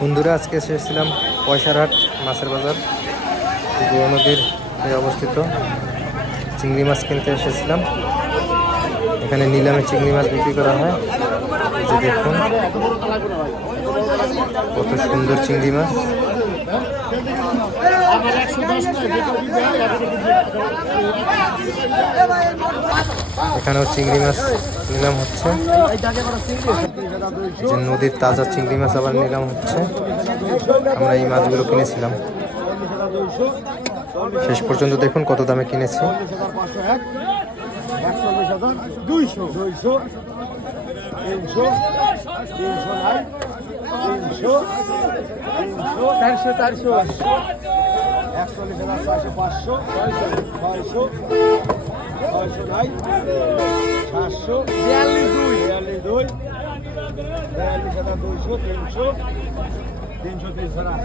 বন্ধুরা, আজকে এসেছিলাম পয়সারহাট মাছের বাজার যুব নদীর অবস্থিত। চিংড়ি মাছ কিনতে এসেছিলাম। এখানে নিলামে চিংড়ি মাছ বিক্রি করা হয়। যে দেখুন, কত সুন্দর চিংড়ি মাছ। এখানেও চিংড়ি মাছ নিলাম হচ্ছে। যে নদীর তাজা চিংড়ি মাছ আবার নিলাম হচ্ছে। আমরা এই মাছগুলো কিনেছিলাম। শেষ পর্যন্ত দেখুন কত দামে কিনেছি। চারশো চারশো একচল্লিশ হাজার পাঁচশো ছয়শো ছয়শো ছয়শো নাই সাতশো বিয়াল্লিশ দুই বিয়াল্লিশ দুই বিয়াল্লিশ হাজার দুইশো তিনশো তিনশো তিনশো নাই